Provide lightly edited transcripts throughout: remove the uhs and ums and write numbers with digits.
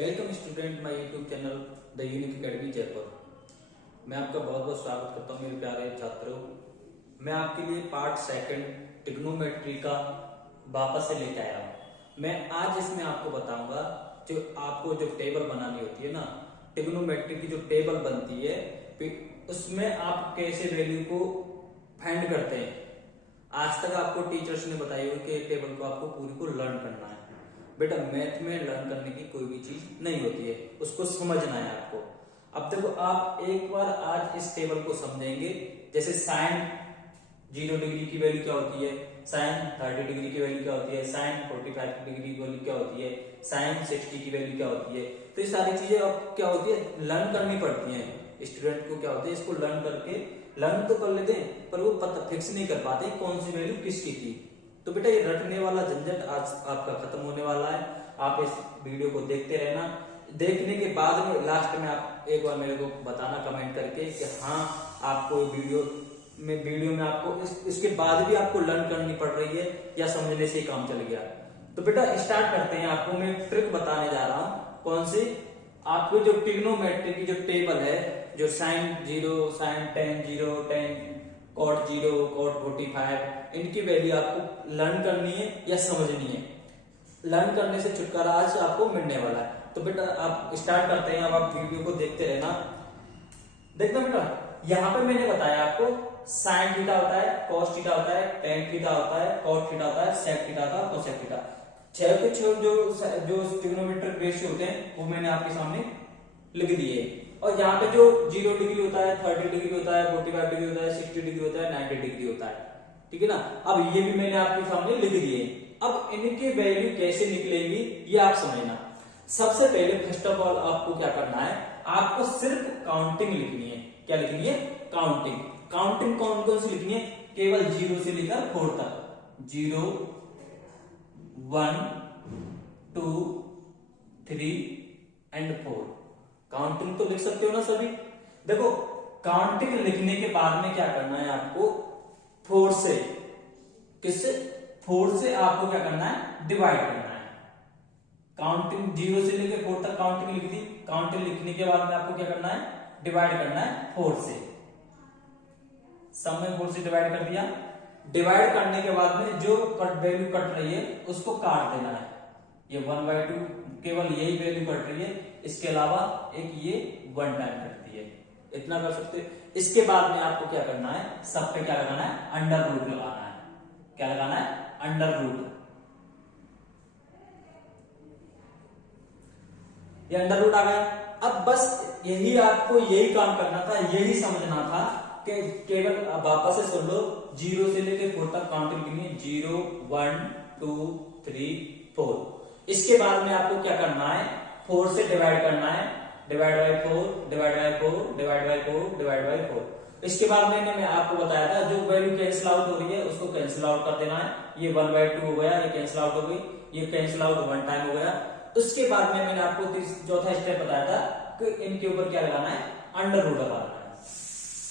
Welcome student my YouTube channel the unique academy Jaipur. मैं आपका बहुत बहुत स्वागत करता हूं मेरे प्यारे छात्रों। मैं आपके लिए पार्ट सेकंड ट्रिग्नोमेट्री का वापस से लेके आया हूं। मैं आज इसमें आपको बताऊंगा जो आपको जो टेबल बनानी होती है ना, ट्रिग्नोमेट्री की जो टेबल बनती है उसमें आप कैसे वैल्यू को फाइंड करते हैं। आज तक आपको टीचर्स ने बताई हो कि टेबल को आपको पूरी को लर्न करना है। बेटा मैथ में लर्न करने की कोई भी चीज नहीं होती है, उसको समझना है आपको। अब देखो आप एक बार आज इस टेबल को समझेंगे। जैसे साइन 0 डिग्री की वैल्यू क्या होती है, साइन 30 डिग्री की वैल्यू क्या होती है, साइन 45 डिग्री की वैल्यू क्या होती है, साइन 60 की वैल्यू क्या होती है। तो ये सारी चीजें अब क्या होती है, लर्न करनी पड़ती है। स्टूडेंट को क्या होता है, इसको लर्न तो कर लेते हैं पर वो पता फिक्स नहीं कर पाते कौन सी वैल्यू किसकी थी। तो बेटा ये रटने वाला झंझट आज आपका खत्म होने वाला है। आप इस वीडियो को देखते रहना। देखने के बाद में लास्ट में आप एक बार मेरे को बताना कमेंट करके कि हाँ आपको वीडियो में आपको इसके बाद भी आपको लर्न करनी पड़ रही है या समझने से ही काम चल गया। तो बेटा स्टार्ट करते हैं। आपको मैं ट्रिक बताने जा रहा हूं। कौन सी? आपको जो ट्रिग्नोमेट्री की जो टेबल है, जो sign 0, sign tan 0, tan cot 0, cot 45, इनकी वैल्यू आपको लर्न करनी है या समझनी है। लर्न करने से छुटकारा आज आपको मिलने वाला है। तो बेटा आप स्टार्ट करते हैं। अब आप वीडियो को देखते रहना। देखना बेटा, यहाँ पे मैंने बताया आपको साइन थीटा होता है, cos थीटा होता है, tan थीटा होता है, cot थीटा होता है, sec थीटा होता है, cosec थीटा। 6 के 6 जो ट्रिग्नोमेट्रिक रेशियो होते हैं वो मैंने आपके सामने लिख दिए। और यहाँ पे जो 0 डिग्री होता है, 30 डिग्री होता है, 45 डिग्री होता है, 60 डिग्री होता है, 90 डिग्री होता है। ठीक है ना। अब ये भी मैंने आपके सामने लिख दिए। अब इनके वैल्यू कैसे निकलेंगी ये आप समझना। सबसे पहले फर्स्ट ऑफ ऑल आपको क्या करना है, आपको सिर्फ काउंटिंग लिखनी है। क्या लिखनी है? काउंटिंग। काउंटिंग कौन कौन सी लिखनी है? केवल 0 से लेकर 4 तक। 0, 1, 2, 3 एंड 4। काउंटिंग तो लिख सकते हो ना सभी। देखो काउंटिंग लिखने के बाद में क्या करना है आपको, 4 से, किससे? 4 से आपको क्या करना है, डिवाइड करना है। काउंटिंग 0 से लेकर 4 तक काउंटिंग लिख दी। काउंटिंग लिखने के बाद में आपको क्या करना है, डिवाइड करना है 4 से। सम में 4 से डिवाइड कर दिया। डिवाइड करने के बाद में जो वैल्यू कट रही है उसको काट देना है। ये 1/2 केवल यही वैल्यू कट रही है, इसके अलावा एक ये 1 टाइम कटती है। इतना कर सकते हो। इसके बाद में आपको क्या करना है, सब पे क्या लगाना है, अंडर रूट लगाना है। क्या लगाना है? Under root. ये अंडर रूट आ गया। अब बस यही आपको यही काम करना था, यही समझना था कि केवल वापस से सुन लो। 0 से लेकर 4 तक काउंटिंग करनी है। 0, 1, 2, 3, 4। इसके बाद में आपको क्या करना है, 4 से डिवाइड करना है। Divide by 4, divide by 4, divide by 4, divide by 4। इसके बाद मैं आपको बताया था जो वैल्यू कैंसिल आउट हो रही है उसको कैंसिल आउट कर देना है। ये 1/2 हो गया, ये कैंसिल आउट हो गई, ये कैंसिल आउट 1 टाइम हो गया। उसके बाद में मैंने आपको चौथा स्टेप बताया था कि इनके ऊपर क्या लगाना है, अंडर रूट लगाना है।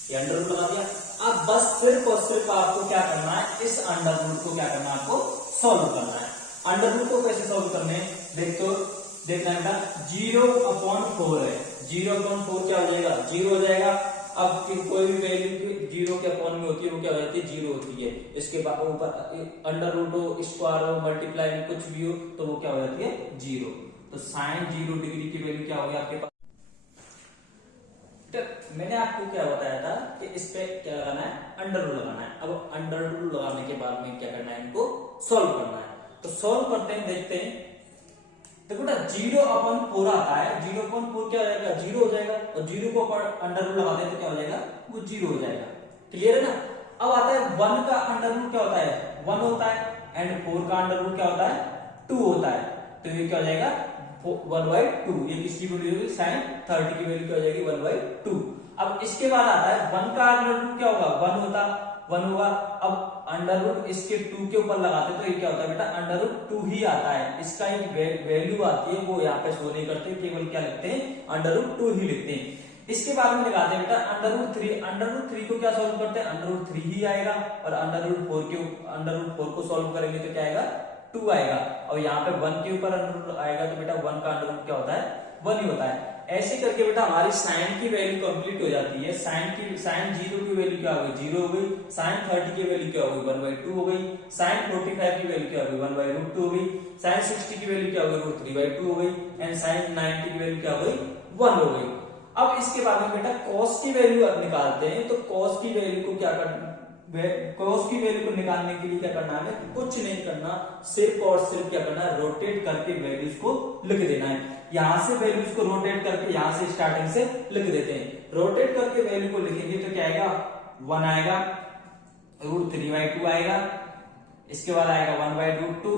ये अंडर रूट लगा दिया। अब बस सिर्फ और सिर्फ आपको क्या करना है, इस अंडर रूट को क्या करना है, आपको सॉल्व करना है। अंडर रूट को कैसे सॉल्व करने हैं, देखना है। 0/4 है। 0/4 क्या हो जाएगा, 0 हो जाएगा। अब कोई भी वैल्यू 0 के अपॉन में होती है वो क्या हो जाती है, 0 होती है। इसके बाद ऊपर अंडर रूट हो, स्क्वायर हो, मल्टीप्लाई में कुछ भी हो तो वो क्या हो जाती है, 0। तो साइन 0 डिग्री की वैल्यू क्या होगी आपके पास। तो मैंने आपको क्या बताया था कि इस पे क्या लगाना है, अंडर रूट लगाना है। अब अंडर रूट लगाने के बाद में क्या करना है, इनको सॉल्व करना है। तो सॉल्व करते हैं, देखते हैं। देखो ना 0/4 आता है। 0/4 क्या हो जाएगा, 0 हो जाएगा। और 0 को अंडर रूट लगाते हैं तो क्या हो जाएगा, वो 0 हो जाएगा। क्लियर है ना। अब आता है 1 का अंडर रूट क्या होता है, 1 होता है। एंड 4 का अंडर रूट क्या होता है, 2 होता है। तो ये क्या हो जाएगा, 1/2। ये किसकी वैल्यू होगी, साइन 30 की वैल्यू क्या हो जाएगी, 1/2। अब इसके बाद आता है 1 का अंडर रूट क्या होगा, 1 होगा। अब अंडर रूट इसके 2 के ऊपर लगाते तो ये क्या होता है बेटा, अंडर रूट 2 ही आता है। इसका एक वैल्यू आती है, वो यहाँ पे शो नहीं करते, केवल क्या लिखते हैं, अंडर रूट 2 ही लिखते हैं। इसके बाद में लगाते हैं बेटा अंडर रूट 3। अंडर रूट 3 को क्या सॉल्व करते हैं, अंडर रूट 3 ही आएगा। और अंडर रूट 4 को सॉल्व करेंगे तो क्या आएगा, 2 आएगा, और यहाँ पे 1 के ऊपर अंडर रूट आएगा तो बेटा 1 का अंडर रूट क्या होता है, 1 ही होता है। ऐसे करके बेटा हमारी साइन की वैल्यू कंप्लीट हो जाती है। साइन 0 की वैल्यू क्या हो गई, 0 हो गई। साइन 30 की वैल्यू क्या हो गई, 1/2 हो गई। साइन 45 की वैल्यू क्या हो गई, 1/√2 हो गई। साइन 60 की वैल्यू क्या हो गई, √3/2 हो गई। एंड साइन 90 की वैल्यू क्या हो गई, 1 हो गई। अब इसके बाद में बेटा कॉस की वैल्यू अब निकालते हैं। तो कॉस की वैल्यू को क्या करना, कॉस की वैल्यू को निकालने के लिए क्या करना है, कुछ नहीं करना, सिर्फ और सिर्फ क्या करना है, रोटेट करके वैल्यूज को लिख देना है। यहां से वैल्यूज को रोटेट करके यहां से स्टार्टिंग से लिख देते हैं। रोटेट करके वैल्यू को लिखेंगे तो क्या आएगा, 1 आएगा, √3/2 आएगा, इसके बाद आएगा 1/√2,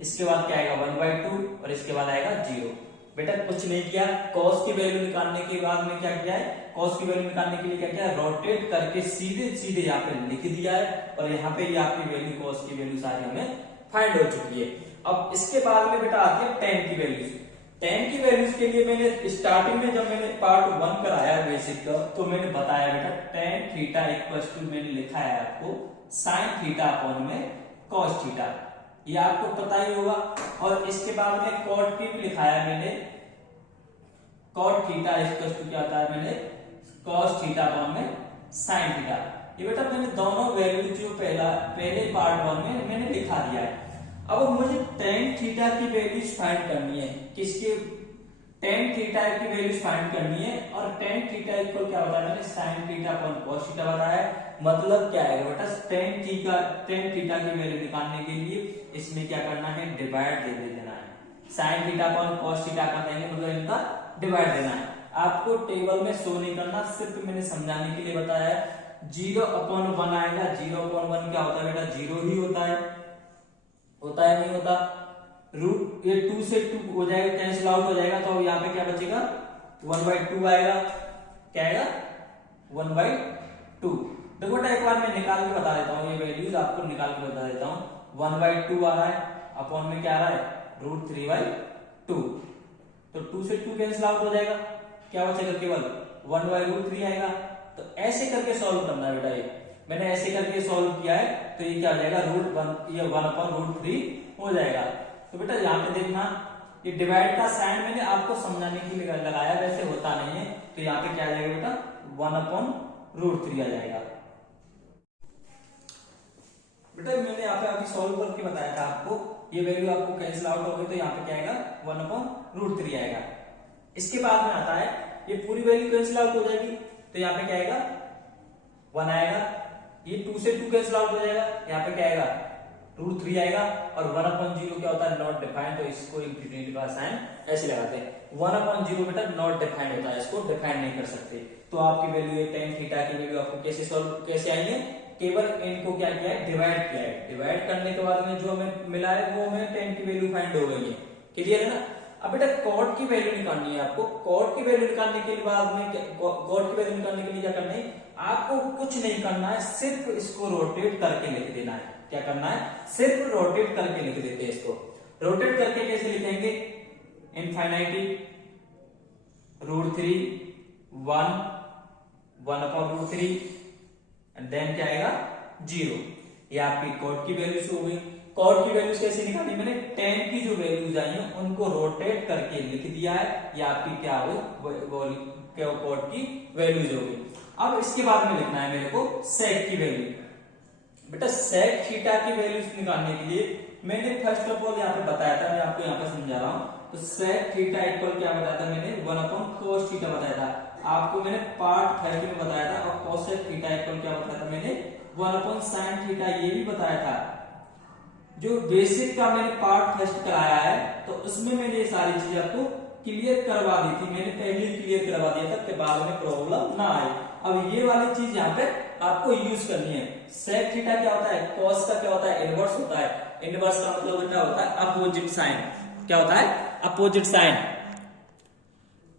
इसके बाद क्या आएगा 1/2, और इसके बाद आएगा 0। बेटा कुछ नहीं किया, कॉस की वैल्यू निकालने के बाद में क्या किया है, कॉस की वैल्यू निकालने के लिए क्या किया है, रोटेट करके सीधे सीधे यहाँ पे लिख दिया है, और यहाँ पे ये आपकी वैल्यू, कॉस की वैल्यू सारी हमें फाइंड हो चुकी है। अब इसके बाद में बेटा आती है tan की वैल्यूज। tan की वैल्यूज के लिए मैंने स्टार्टिंग में जब मैंने पार्ट 1 कराया बेसिक का, तो मैंने बताया बेटा tan थीटा इक्वल्स टू, मैंने लिखा है आपको sin थीटा अपॉन में cos थीटा, ये आपको पता ही होगा। और इसके बाद में cot की लिखा है मैंने, cot थीटा इक्वल्स टू क्या होता है, मैंने cos थीटा अपॉन में sin थीटा। ये बेटा मैंने दोनों वैल्यू जो पहले पार्ट 1 में मैंने लिखा दिया है। अब मुझे tan थीटा की वैल्यूज फाइंड करनी है, किसके, tan थीटा की वैल्यूज फाइंड करनी है। और tan थीटा इक्वल क्या होता है, मैंने sin theta upon cos theta बताया है। मतलब क्या है बेटा, tan थीटा की वैल्यू निकालने के लिए इसमें क्या करना है, डिवाइड दे देना है। sin theta upon cos theta का देंगे, मतलब इनका डिवाइड देना है। आपको टेबल में शो नहीं करना, सिर्फ मैंने समझाने के लिए बताया है। 0/1 आएगा, 0/1 क्या होता है बेटा, 0 ही होता है नहीं होता। रूट ये 2 से 2 हो जाएगा, कैंसिल आउट हो जाएगा, तो यहाँ पे क्या बचेगा, 1/2 आएगा। क्या आएगा, 1/2। देखो बेटा एक बार मैं निकाल के बता देता हूँ, ये वैल्यूज आपको निकाल के बता देता हूँ। 1/2 आ रहा है, अपॉन में क्या आ रहा है, √3/2। तो 2 से 2 कैंसिल आउट हो जाएगा, क्या बचेगा, केवल 1/√3 आएगा। तो ऐसे करके सॉल्व करना है बेटा, ये मैंने ऐसे करके सॉल्व किया है। तो ये क्या हो जाएगा, √1, ये 1/√3 हो जाएगा। तो बेटा यहाँ पे देखना, ये डिवाइड का साइन मैंने आपको समझाने के लिए लगाया, वैसे होता नहीं है। तो यहाँ पे क्या आ जाएगा बेटा, 1/√3 आ जाएगा। बेटा मैंने यहाँ पे अभी सॉल्व करके बताया था आपको, ये वैल्यू आपको कैंसिल आउट हो गई, तो यहाँ पे क्या आएगा, 1/√3 आएगा। इसके बाद में आता है, ये पूरी वैल्यू कैंसिल आउट हो जाएगी, तो यहाँ पे क्या आएगा, 1 आएगा। ये 2 से 2 कैंसिल आउट हो जाएगा, यहाँ पे क्या आएगा, √3 आएगा। और 1/0 क्या होता है, नॉट डिफाइंड, तो इसको इंफिनिटी का साइन ऐसे लगाते हैं। 1/0 बेटा नॉट डिफाइंड होता है, इसको डिफाइंड नहीं कर सकते। तो आपकी वैल्यू है tan थीटा की वैल्यू आपको कैसे आई है, केवल इनको क्या किया है, डिवाइड किया है। डिवाइड करने के बाद में जो हमें मिला है वो हमें tan की वैल्यू फाइंड हो गई है। क्लियर है ना। अब बेटा cot की वैल्यू निकालनी है आपको। cot की वैल्यू निकालने के बाद में cot की वैल्यू निकालने के लिए क्या करना है, आपको कुछ नहीं करना है, सिर्फ इसको रोटेट करके लिख देना है। क्या करना है, सिर्फ रोटेट करके लिख देते हैं इसको। रोटेट करके कैसे लिखेंगे, इनफाइनाइटी √3 1/√3 एंड देन क्या आएगा 0। ये आपकी cot की वैल्यूज हो गई। cot की वैल्यूज कैसे निकाली, मैंने tan की जो वैल्यूज आई हैं उनको रोटेट करके लिख दिया है। ये आपकी क्या हो cot की वैल्यूज हो गई। अब इसके बाद में लिखना है मेरे को sec की वैल्यू। बेटा sec थीटा की वैल्यूज निकालने के लिए मैंने फर्स्ट ऑफ ऑल यहाँ पे बताया था, मैं आपको यहाँ पे समझा रहा हूँ। तो sec थीटा इक्वल क्या बताया था मैंने, 1/cos थीटा बताया था आपको, मैंने पार्ट 30 में बताया था। और cosec थीटा इक्वल क्या बताया था मैंने, 1/sin थीटा, ये भी बताया था। जो बेसिक का मैंने पार्ट फर्स्ट कराया है, तो उसमें मैंने ये सारी चीजें आपको क्लियर करवा दी थी, मैंने पहले क्लियर करवा दिया था कि बाद में प्रॉब्लम ना आए। अब ये वाली चीज यहाँ पे आपको यूज करनी है। sec थीटा क्या होता है, cos का क्या होता है, इनवर्स होता है। इनवर्स का मतलब क्या होता है, अपोजिट साइन। क्या होता है, अपोजिट साइन।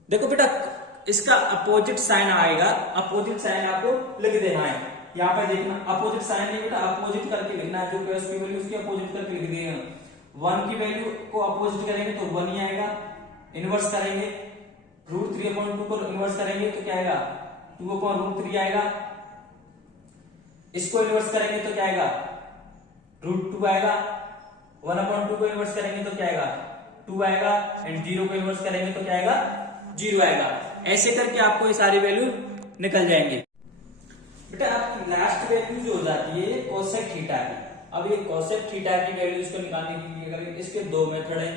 देखो बेटा इसका अपोजिट साइन आएगा, अपोजिट साइन आपको लिख देना है। यहाँ पे देखना अपोजिट साइन नहीं बेटा, अपोजिट करके लिखना है। जो cos की वैल्यू उसकी अपोजिट करके लिख देंगे। 1 की वैल्यू को अपोजिट करेंगे तो 1 ही आएगा। इनवर्स करेंगे, √3/2 को इनवर्स करेंगे तो क्या आएगा, 2/√3 आएगा। इसको इनवर्स करेंगे तो क्या आएगा, √2 आएगा। 1/2 को इन्वर्स करेंगे तो क्या आएगा 2 आएगा, एंड 0 को इन्वर्स करेंगे तो क्या आएगा 0 आएगा। ऐसे करके आपको ये सारी वैल्यू निकल जाएंगे। बेटा आपकी लास्ट वैल्यू जो हो जाती है कोसेक थीटा की। अब ये कोसेक थीटा की वैल्यू को निकालने के लिए करेंगे, इसके दो मेथड है,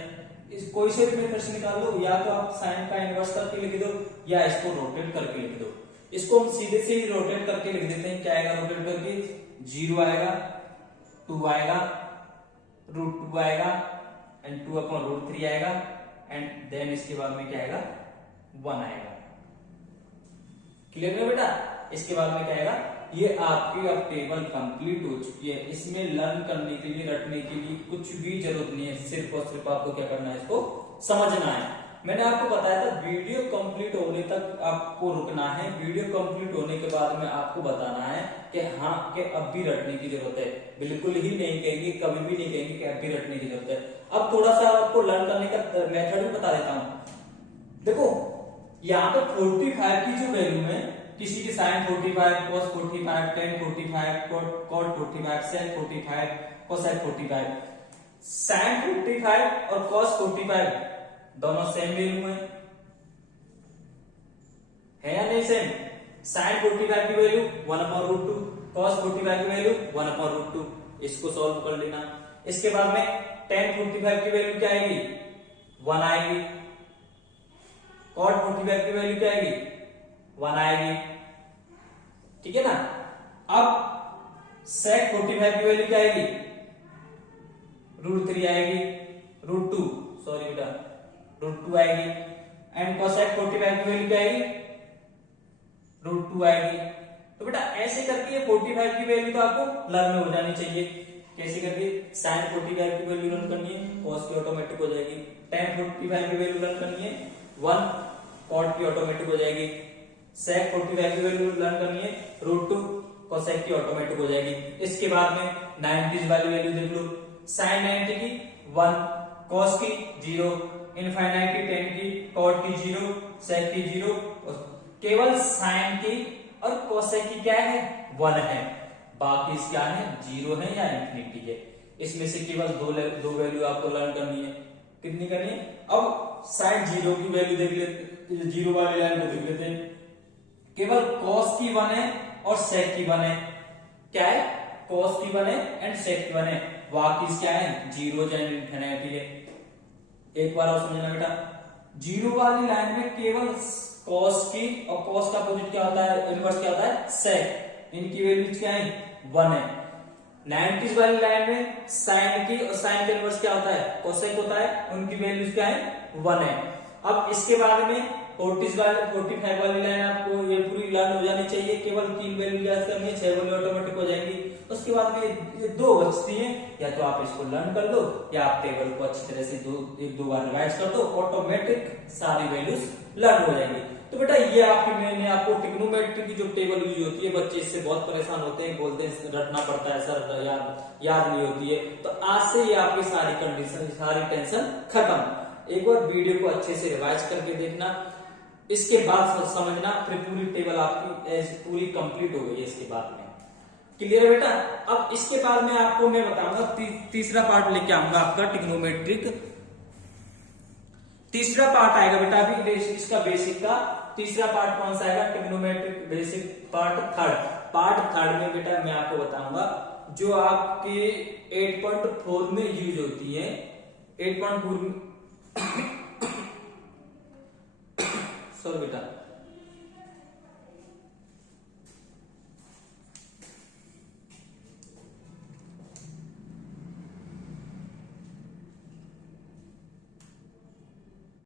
इस कोई से भी मेथड से निकाल लो, या तो आप साइन का इन्वर्स करके लिख दो या इसको रोटेट करके लिख दो। इसको हम सीधे से ही रोटेट करके लिख देते हैं। क्या आएगा रोटेट करके 0 आएगा, 2 आएगा, √2 आएगा, एंड 2/√3 आएगा, एंड देन इसके बाद में क्या आएगा 1 आएगा। क्लियर है बेटा? इसके बाद में क्या आएगा, ये आपकी अब टेबल कंप्लीट हो चुकी है। इसमें लर्न करने के लिए, रटने के लिए कुछ भी जरूरत नहीं है, सिर्फ और सिर्फ आपको क्या करना है, इसको समझना है। मैंने आपको बताया था वीडियो कंप्लीट होने तक आपको रुकना है। वीडियो कंप्लीट होने के बाद में आपको बताना है कि हाँ कि अब भी रटने की जरूरत है। बिल्कुल ही नहीं कहेंगे, कभी भी नहीं कहेंगे कि अब भी रटने की जरूरत है। अब थोड़ा सा आपको लर्न करने का मेथड भी बता देता हूं। देखो यहाँ पे 45 की जो वैल्यू है, किसी की sign 45, cos 45, tan 45, cot 45, sec 45, cosec 45। Sign 45 और cos 45 दोनों सेम वैल्यू है या नहीं सेम? साइन 45 की वैल्यू 1/√2, cos 45 की वैल्यू 1/√2। इसको सॉल्व कर लेना। इसके बाद में tan 45 की वैल्यू क्या आएगी 1 आएगी, cot 45 की वैल्यू क्या आएगी 1 आएगी। ठीक है ना? अब sec 45 की वैल्यू क्या आएगी √3 आएगी, √2 सॉरी बेटा √2 आएगी, एंड cosec 45 की वैल्यू क्या आएगी √2 आएगी। तो बेटा ऐसे करके ये 45 की वैल्यू तो आपको लर्न हो जानी चाहिए। कैसे करके sin 45 की वैल्यू लर्न करनी है, cos की ऑटोमेटिक हो जाएगी। tan 45 की वैल्यू लर्न करनी है 1, cot की ऑटोमेटिक हो जाएगी। sec 45 की वैल्यू लर्न करनी है √2, cosec की ऑटोमेटिक हो जाएगी। इसके बाद में 90 वाली वैल्यू देख लो, sin 90 की 1, cos की 0, इनफाइनाइट की 10 की, cot की 0, sec की 0, केवल sin की और cosec की क्या है 1 है, बाकी क्या है 0 है या इंफिनिटी है। इसमें से केवल दो वैल्यू आपको लर्न करनी है। कितनी करनी है? अब sin 0 की वैल्यू देख लेते, 0 वाली लाइन को देख लेते हैं। केवल cos की 1 है और sec की 1 है। क्या है? cos की 1 है एंड sec की 1 है, बाकी क्या है 0 एंड इंफिनिटी है। एक बार और समझना बेटा, 0 वाली लाइन में केवल cos की, और cos का अपोजिट क्या होता है, इनवर्स क्या होता है sec, इनकी वैल्यूज क्या है 1 है। 90 वाली लाइन में sin की और sin का इनवर्स क्या होता है cosec होता है, उनकी वैल्यूज क्या है 1 है। अब इसके बाद में 45 वाली लाइन आपको ये पूरी लर्न हो जानी चाहिए। केवल 3 वैल्यू याद करनी है, 6 वैल्यू ऑटोमेटिक हो जाएंगी। उसके बाद में ये 2 बचती हैं, या तो आप इसको लर्न कर लो या आप टेबल को अच्छी तरह से एक दो बार रिवाइज कर दो, ऑटोमेटिक सारी वैल्यूज लर्न हो जाएंगी। तो बेटा ये आपकी मैंने आपको ट्रिग्नोमेट्री की जो टेबल यूज होती है, बच्चे इससे बहुत परेशान होते हैं, बोलते हैं रटना पड़ता है सर, याद नहीं होती है। तो आज से ये आपकी सारी कंडीशन, सारी टेंशन खत्म। एक बार वीडियो को अच्छे से रिवाइज करके देखना, इसके बाद समझना, फिर पूरी टेबल आपकी पूरी कंप्लीट हो गई है इसके बाद में। क्लियर है बेटा? अब इसके बाद में आपको मैं बताऊंगा तीसरा पार्ट लेके आऊंगा आपका ट्रिग्नोमेट्रिक। तीसरा पार्ट आएगा बेटा अभी इसका बेसिक का। तीसरा पार्ट कौन सा आएगा? ट्रिग्नोमेट्रिक बेसिक पार्ट थर्ड में बेटा मैं आपको बताऊंगा जो आपके 8.4 में यूज होती है। 8.4 में सॉरी बेटा